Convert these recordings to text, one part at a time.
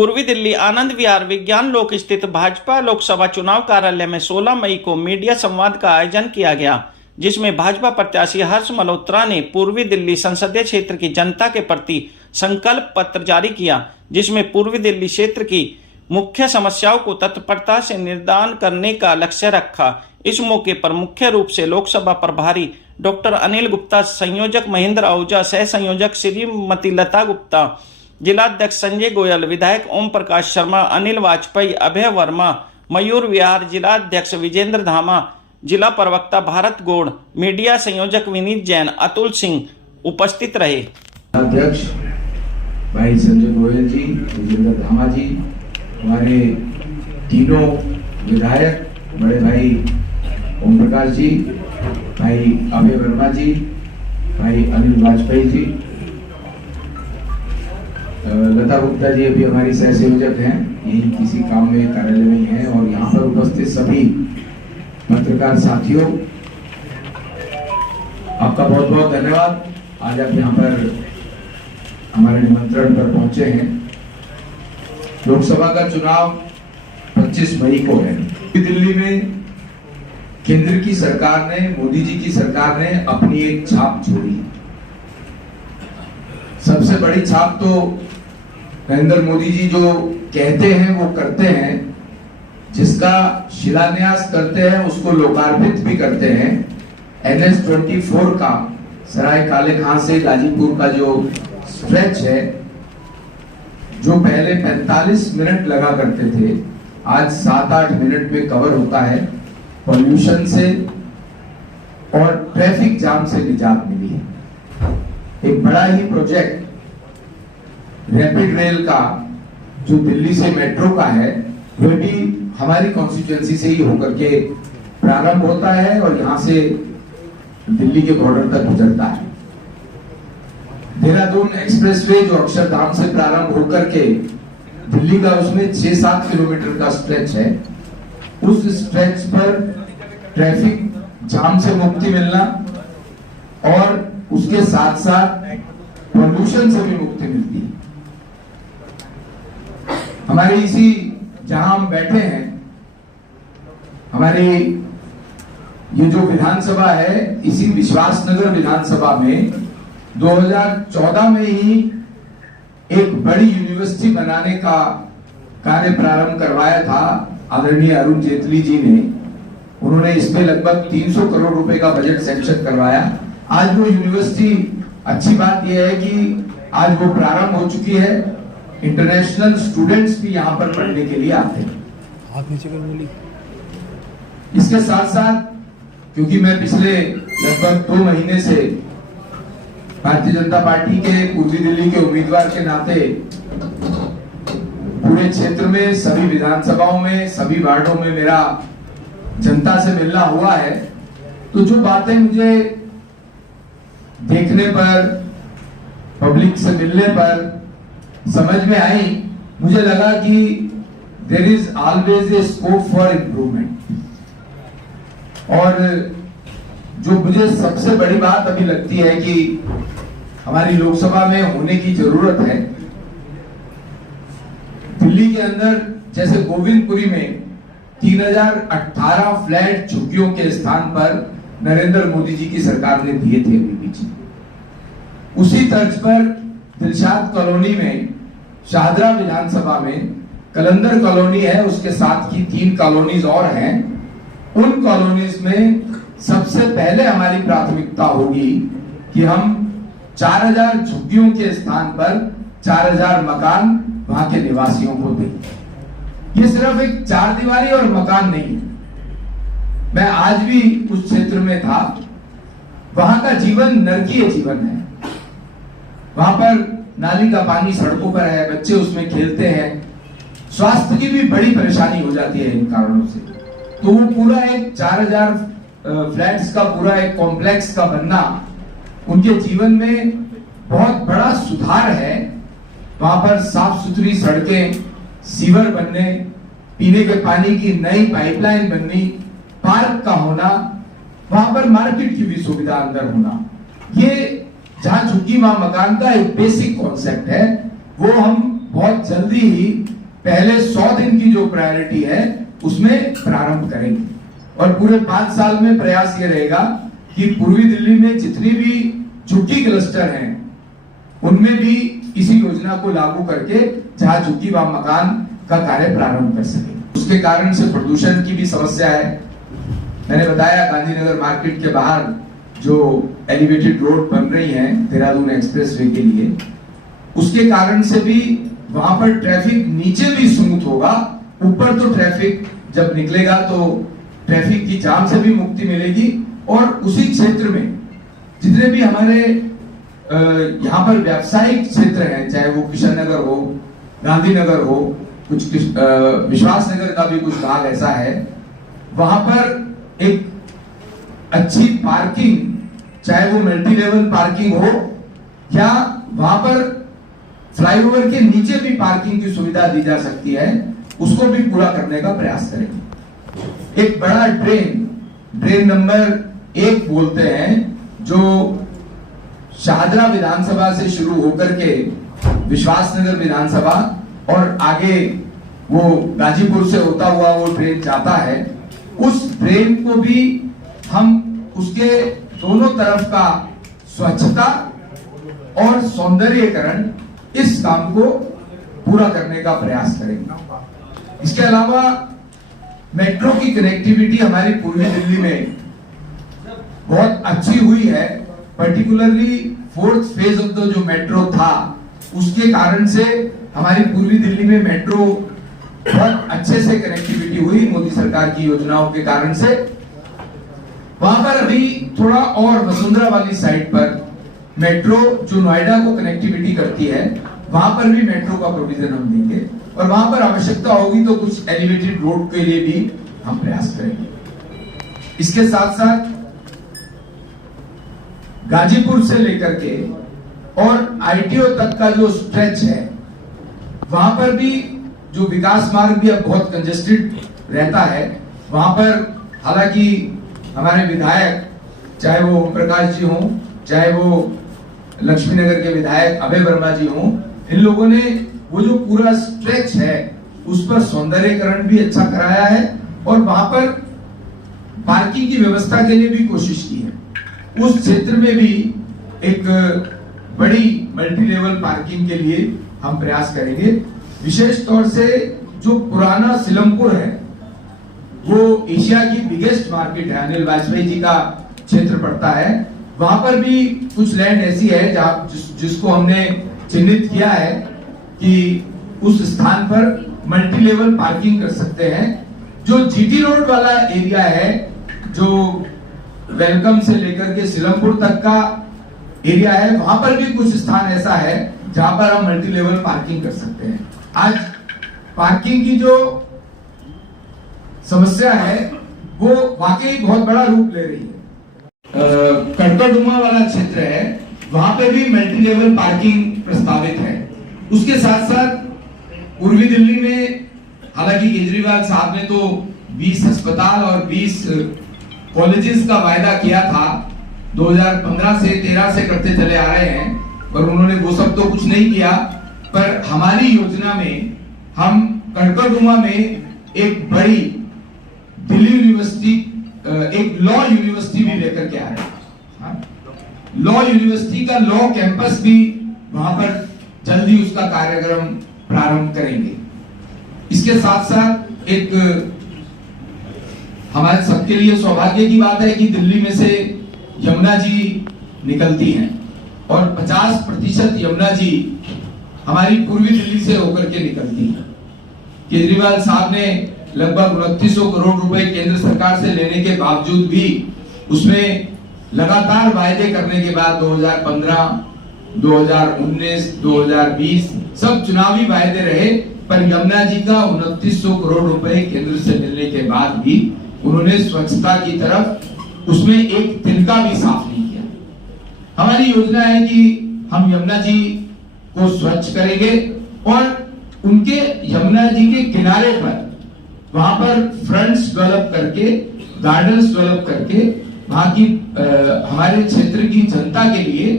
पूर्वी दिल्ली आनंद विहार विज्ञान लोक स्थित भाजपा लोकसभा चुनाव कार्यालय में 16 मई को मीडिया संवाद का आयोजन किया गया, जिसमें भाजपा प्रत्याशी हर्ष मल्होत्रा ने पूर्वी दिल्ली संसदीय क्षेत्र की जनता के प्रति संकल्प पत्र जारी किया, जिसमें पूर्वी दिल्ली क्षेत्र की मुख्य समस्याओं को तत्परता से निदान करने का लक्ष्य रखा। इस मौके पर मुख्य रूप से लोकसभा प्रभारी डॉक्टर अनिल गुप्ता, संयोजक महेंद्र आहूजा, सह संयोजक श्रीमती लता गुप्ता, जिलाध्यक्ष संजय गोयल, विधायक ओम प्रकाश शर्मा, अनिल वाजपेयी, अभय वर्मा, मयूर विहार, जिलाध्यक्ष विजेंद्र धामा, जिला प्रवक्ता भारत गौड़, मीडिया संयोजक विनीत जैन, अतुल सिंह उपस्थित रहे। अध्यक्ष भाई संजय गोयल जी, विजेंद्र धामा जी, हमारे तीनों विधायक बड़े भाई ओम प्रकाश जी, भाई अभय वर्मा जी, भाई अनिल वाजपेयी जी, लता गुप्ता जी अभी हमारी सह संयोजक हैं, यही किसी काम में कार्यालय में हैं, और यहाँ पर उपस्थित सभी पत्रकार साथियों, आपका बहुत बहुत धन्यवाद। आज आप यहाँ पर हमारे निमंत्रण पर पहुंचे हैं। लोकसभा का चुनाव 25 मई को है। दिल्ली में केंद्र की सरकार ने, मोदी जी की सरकार ने अपनी एक छाप छोड़ी। सबसे बड़ी छाप तो नरेंद्र मोदी जी जो कहते हैं वो करते हैं, जिसका शिलान्यास करते हैं उसको लोकार्पित भी करते हैं। NH-24 का सराय काले खां से गाजीपुर का जो स्ट्रेच है, जो पहले 45 मिनट लगा करते थे, आज 7-8 मिनट में कवर होता है। पॉल्यूशन से और ट्रैफिक जाम से निजात मिली है। एक बड़ा ही प्रोजेक्ट रैपिड रेल का जो दिल्ली से मेट्रो का है, वह भी हमारी कॉन्स्टिट्यूएंसी से ही होकर के प्रारंभ होता है और यहां से दिल्ली के बॉर्डर तक गुजरता है। देहरादून एक्सप्रेसवे जो अक्षरधाम से प्रारंभ होकर के दिल्ली का, उसमें 6-7 किलोमीटर का स्ट्रेच है। उस स्ट्रेच पर ट्रैफिक जाम से मुक्ति मिलना और उसके साथ साथ पॉल्यूशन से भी मुक्ति मिलती है। हमारे इसी जहां हम बैठे हैं, हमारी ये जो विधानसभा है, इसी विश्वासनगर विधानसभा में 2014 में ही एक बड़ी यूनिवर्सिटी बनाने का कार्य प्रारंभ करवाया था आदरणीय अरुण जेटली जी ने। उन्होंने इसमें लगभग 300 करोड़ रुपए का बजट सैंक्शन करवाया। आज वो यूनिवर्सिटी, अच्छी बात यह है कि आज वो प्रारंभ हो चुकी है। इंटरनेशनल स्टूडेंट्स भी यहाँ पर पढ़ने के लिए आते हैं। हाथ नीचे कर बोली। इसके साथ साथ, क्योंकि मैं पिछले लगभग 2 महीने से भारतीय जनता पार्टी के पूर्वी दिल्ली के उम्मीदवार के नाते पूरे क्षेत्र में, सभी विधानसभाओं में, सभी वार्डों में मेरा जनता से मिलना हुआ है, तो जो बातें मुझे देखने पर, पब्लिक से मिलने पर समझ में आई, मुझे लगा कि there is always a scope for improvement. और जो मुझे सबसे बड़ी बात अभी लगती है कि हमारी लोकसभा में होने की जरूरत है, दिल्ली के अंदर जैसे गोविंदपुरी में 3018 फ्लैट झुग्गियों के स्थान पर नरेंद्र मोदी जी की सरकार ने दिए थे अभी पीछे, उसी तर्ज पर दिलशाद कॉलोनी में, शाहदरा विधानसभा में कलंदर कॉलोनी है, उसके साथ ही 3 कॉलोनीज और हैं। उन कॉलोनीज में सबसे पहले हमारी प्राथमिकता होगी कि हम 4000 झुग्गियों के स्थान पर 4000 मकान वहां के निवासियों को दें। ये सिर्फ एक 4 दीवारी और मकान नहीं है। मैं आज भी उस क्षेत्र में था, वहां का जीवन नरकीय जीवन है। वहां पर नाली का पानी सड़कों पर है, बच्चे उसमें खेलते हैं, स्वास्थ्य की भी बड़ी परेशानी हो जाती है इन कारणों से। तो वो पूरा एक 4000 फ्लैट्स का पूरा एक कॉम्प्लेक्स का बनना उनके जीवन में बहुत बड़ा सुधार है। वहां पर साफ सुथरी सड़कें, सीवर बनने, पीने के पानी की नई पाइपलाइन बननी, पार्क का होना, वहां पर मार्केट की भी सुविधा अंदर होना, ये जहां झुग्गी वहां मकान का एक बेसिक कॉन्सेप्ट है, वो हम बहुत जल्दी ही पहले 100 दिन की जो प्रायोरिटी है उसमें प्रारंभ करेंगे और पूरे 5 साल में प्रयास ये रहेगा कि पूर्वी दिल्ली में जितनी भी झुग्गी क्लस्टर हैं उनमें भी इसी योजना को लागू करके जहां झुग्गी व मकान का कार्य प्रारंभ कर सके। उसके कारण से प्रदूषण की भी समस्या है। मैंने बताया गांधीनगर मार्केट के बाहर जो एलिवेटेड रोड बन रही है देहरादून एक्सप्रेसवे के लिए, उसके कारण से भी वहां पर ट्रैफिक नीचे भी स्मूथ होगा, ऊपर तो ट्रैफिक जब निकलेगा तो ट्रैफिक की जाम से भी मुक्ति मिलेगी और उसी क्षेत्र में जितने भी हमारे यहाँ पर व्यावसायिक क्षेत्र हैं, चाहे वो किशन नगर हो, गांधीनगर हो, कुछ विश्वास नगर का भी कुछ भाग ऐसा है, वहां पर एक अच्छी पार्किंग, चाहे वो मल्टी लेवल पार्किंग हो या वहां पर फ्लाईओवर के नीचे भी पार्किंग की सुविधा दी जा सकती है, उसको भी पूरा करने का प्रयास करेंगे। एक बड़ा ड्रेन नंबर 1 बोलते हैं, जो शाहदरा विधानसभा से शुरू होकर के विश्वासनगर विधानसभा और आगे वो गाजीपुर से होता हुआ वो ट्रेन जाता है, उस ट्रेन को भी हम उसके दोनों तरफ का स्वच्छता और सौंदर्यीकरण इस काम को पूरा करने का प्रयास करेंगे। इसके अलावा मेट्रो की कनेक्टिविटी हमारी पूर्वी दिल्ली में बहुत अच्छी हुई है, particularly 4th phase of the जो मेट्रो था उसके कारण से हमारी पूर्वी दिल्ली में मेट्रो बहुत अच्छे से कनेक्टिविटी हुई मोदी सरकार की योजनाओं के कारण से। वहां पर अभी थोड़ा और वसुंधरा वाली साइड पर मेट्रो जो नोएडा को कनेक्टिविटी करती है, वहां पर भी मेट्रो का प्रोविजन हम देंगे और वहां पर आवश्यकता होगी तो कुछ एलिवेटेड रोड के लिए भी हम प्रयास करेंगे। इसके साथ साथ गाजीपुर से लेकर के और आईटीओ तक का जो स्ट्रेच है, वहां पर भी जो विकास मार्ग भी अब बहुत कंजेस्टेड रहता है, वहां पर हालांकि हमारे विधायक, चाहे वो ओम प्रकाश जी हों, चाहे वो लक्ष्मी नगर के विधायक अभय वर्मा जी हों, इन लोगों ने वो जो पूरा स्ट्रेच है उस पर सौंदर्यीकरण भी अच्छा कराया है और वहां पर पार्किंग की व्यवस्था के लिए भी कोशिश की है। उस क्षेत्र में भी एक बड़ी मल्टी लेवल पार्किंग के लिए हम प्रयास करेंगे। विशेष तौर से जो पुराना सिलमपुर है वो एशिया की बिगेस्ट मार्केट है, अनिल वाजपेयी जी का क्षेत्र पड़ता है, वहां पर भी कुछ लैंड ऐसी है जहां जिसको हमने चिन्हित किया है कि उस स्थान पर मल्टी लेवल पार्किंग कर सकते हैं। जो जीटी रोड वाला एरिया है, जो वेलकम से लेकर के सिलमपुर तक का एरिया है, वहां पर भी कुछ स्थान ऐसा है जहां पर हम मल्टी लेवल पार्किंग कर सकते हैं। आज पार्किंग की जो समस्या है वो वाकई बहुत बड़ा रूप ले रही है। कड़कड़डुमा वाला क्षेत्र है, वहां पे भी मल्टी लेवल पार्किंग प्रस्तावित है। उसके साथ साथ पूर्वी दिल्ली में हालांकि केजरीवाल साहब ने तो 20 अस्पताल और 20 कॉलेजेस का वायदा किया था, 2015 से 13 से करते चले आ रहे हैं, पर उन्होंने वो सब तो कुछ नहीं किया। पर हमारी योजना में हम कड़कड़डुमा में एक बड़ी दिल्ली यूनिवर्सिटी, एक लॉ यूनिवर्सिटी भी लेकर के आ रहे हैं। लॉ यूनिवर्सिटी का लॉ कैंपस भी वहां पर जल्दी उसका कार्यक्रम प्रारंभ करेंगे। इसके साथ साथ एक हमारे सबके लिए सौभाग्य की बात है कि दिल्ली में से यमुना जी निकलती हैं और 50% यमुना जी हमारी पूर्वी दिल्ली से होकर के निकलती हैं। केजरीवाल साहब ने लगभग 2900 करोड़ रुपए केंद्र सरकार से लेने के बावजूद भी उसमें लगातार वायदे करने के बाद 2015, 2019, 2020 सब चुनावी वायदे रहे, पर यमुना जी का 2900 करोड़ रुपए केंद्र से मिलने के बाद भी उन्होंने स्वच्छता की तरफ उसमें एक तिनका भी साफ नहीं किया। हमारी योजना है कि हम यमुना जी को स्वच्छ करेंगे और उनके यमुना जी के किनारे पर वहां पर फ्रंट्स डेवलप करके, गार्डन्स डेवलप करके वहां की हमारे क्षेत्र की जनता के लिए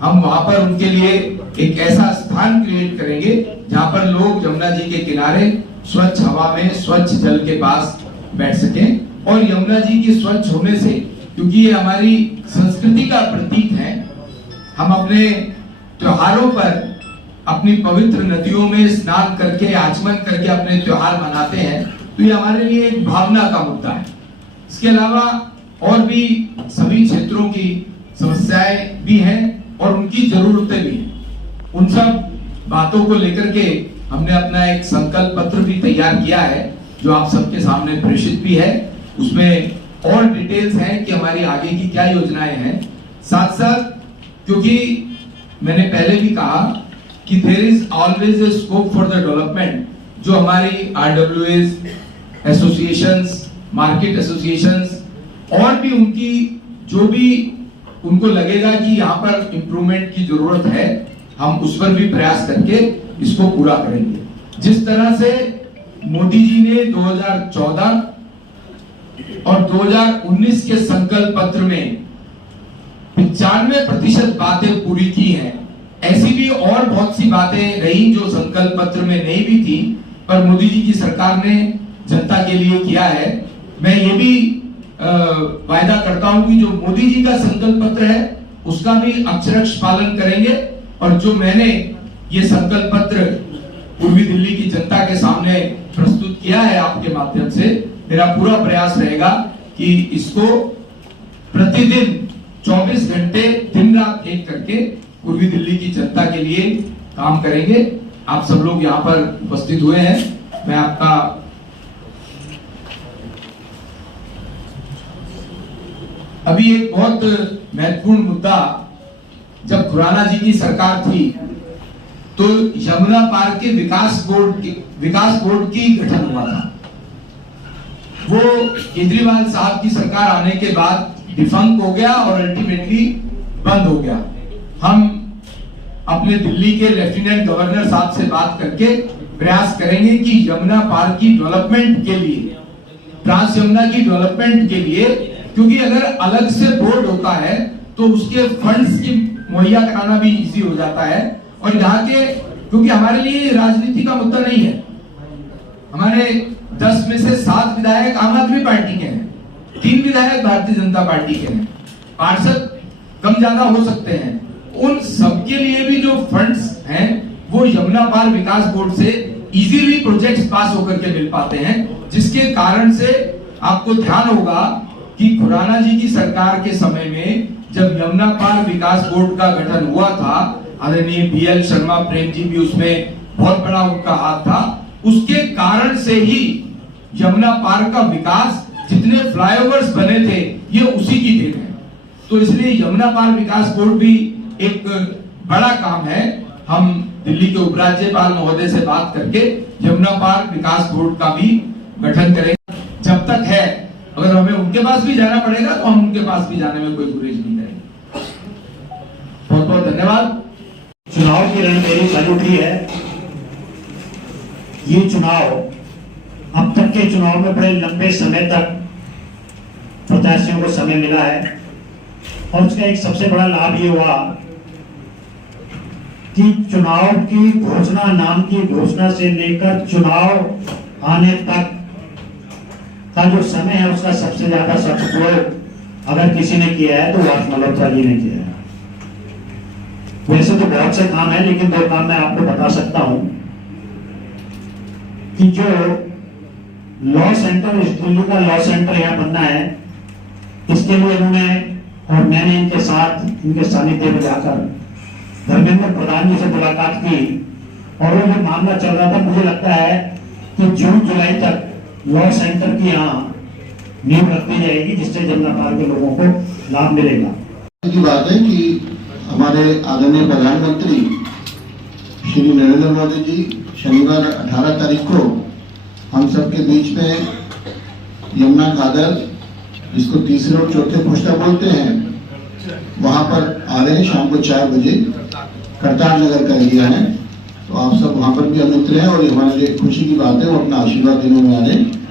हम वहां पर उनके लिए एक ऐसा स्थान क्रिएट करेंगे जहां पर लोग यमुना जी के किनारे स्वच्छ हवा में स्वच्छ जल के पास बैठ सकें। और यमुना जी की स्वच्छ होने से, क्योंकि ये हमारी संस्कृति का प्रतीक है, हम अपने त्योहारों पर अपनी पवित्र नदियों में स्नान करके आचमन करके अपने त्योहार मनाते हैं, तो ये हमारे लिए एक भावना का मुद्दा है। इसके अलावा और भी सभी क्षेत्रों की समस्याएं भी हैं और उनकी जरूरतें भी हैं। उन सब बातों को लेकर के हमने अपना एक संकल्प पत्र भी तैयार किया है, जो आप सबके सामने प्रेषित भी है। उसमें और डिटेल्स हैं कि हमारी आगे की क्या योजनाएं हैं। साथ साथ, क्योंकि मैंने पहले भी कहा कि there is always a scope for the development, जो हमारी आरडब्ल्यूएस एसोसिएशंस, मार्केट एसोसिएशंस और भी उनकी जो भी उनको लगेगा कि यहाँ पर इंप्रूवमेंट की जरूरत है, हम उस पर भी प्रयास करके इसको पूरा करेंगे। जिस तरह से मोदी जी ने 2014 और 2019 के संकल्प पत्र में 95% बातें पूरी की हैं, ऐसी भी और बहुत सी बातें रही जो संकल्प पत्र में नहीं भी थी, पर मोदी जी की सरकार ने जनता के लिए किया है। मैं ये भी वायदा करता हूं कि जो मोदी जी का संकल्प पत्र है उसका भी अक्षरश पालन करेंगे, और जो मैंने ये संकल्प पत्र पूर्वी दिल्ली की जनता के सामने प्रस्तुत किया है आपके माध्यम से, मेरा पूरा प्रयास रहेगा कि इसको प्रतिदिन 24 घंटे दिन रात एक करके पूर्वी दिल्ली की जनता के लिए काम करेंगे। आप सब लोग यहाँ पर उपस्थित हुए हैं, मैं आपका अभी एक बहुत महत्वपूर्ण मुद्दा, जब खुराना जी की सरकार थी तो यमुना पार के विकास बोर्ड की गठन हुआ था। वो केजरीवाल साहब की सरकार आने के बाद डिफंक हो गया और अल्टीमेटली बंद हो गया। हम अपने दिल्ली के लेफ्टिनेंट गवर्नर साहब से बात करके प्रयास करेंगे कि यमुना पार की डेवलपमेंट के लिए, ट्रांस यमुना की डेवलपमेंट के लिए, क्योंकि अगर अलग से बोर्ड होता है तो उसके फंड्स की मुहैया कराना भी इजी हो जाता है। और यहाँ के, क्योंकि हमारे लिए राजनीति का मुद्दा नहीं है, हमारे 10 में से 7 विधायक आम आदमी पार्टी के हैं, 3 विधायक भारतीय जनता पार्टी के हैं, पार्षद कम ज्यादा हो सकते हैं। उन सबके लिए भी जो फंड्स हैं वो यमुना पार विकास बोर्ड से इजीली प्रोजेक्ट्स पास होकर के मिल पाते हैं, जिसके कारण से आपको ध्यान होगा कि खुराना जी की सरकार के समय में जब यमुना पार विकास बोर्ड का गठन हुआ था, आदरणीय बीएल शर्मा प्रेम जी भी उसमें बहुत बड़ा उनका हाथ था। उसके कारण से ही यमुना पार का विकास, जितने फ्लाईओवर्स बने थे, ये उसी की देन है। तो इसलिए यमुना पार विकास बोर्ड भी एक बड़ा काम है। हम दिल्ली के उपराज्यपाल महोदय से बात करके यमुना पार विकास बोर्ड का भी गठन करेंगे। जब तक है, अगर हमें उनके पास भी जाना पड़ेगा तो हम उनके पास भी जाने में कोई गुरेज नहीं करेंगे। बहुत बहुत धन्यवाद। चुनाव की रणनीति चालू की है। ये चुनाव, अब तक के चुनाव में बड़े लंबे समय तक प्रत्याशियों को समय मिला है, और उसका एक सबसे बड़ा लाभ ये हुआ कि चुनाव की घोषणा, नाम की घोषणा से लेकर चुनाव आने तक का जो समय है उसका सबसे ज्यादा सदुपयोग अगर किसी ने किया है तो हर्ष मल्होत्रा जी ने किया है। वैसे तो बहुत से काम है, लेकिन 2 काम मैं आपको बता सकता हूं कि जो लॉ सेंटर, दिल्ली का लॉ सेंटर यहाँ बनना है, इसके लिए उन्होंने और मैंने इनके साथ, इनके सानिध्य में जाकर धर्मेंद्र प्रधान जी से मुलाकात की, और वो जो मामला चल रहा था, मुझे लगता है कि जून जुलाई तक लॉ सेंटर की यहाँ नींव रखी जाएगी, जिससे यमुना पार के लोगों को लाभ मिलेगा। की बात है कि हमारे आदरणीय प्रधानमंत्री श्री नरेंद्र मोदी जी शनिवार 18 तारीख को हम सबके बीच में यमुना घाघर, जिसको तीसरे और चौथे पोस्टा बोलते हैं, वहां पर आ रहे हैं शाम को 4 बजे करतार नगर का एरिया है। तो आप सब वहां पर भी आमंत्रित हैं, और हमारे लिए खुशी की बात है, वो अपना आशीर्वाद देने में आ रहे हैं।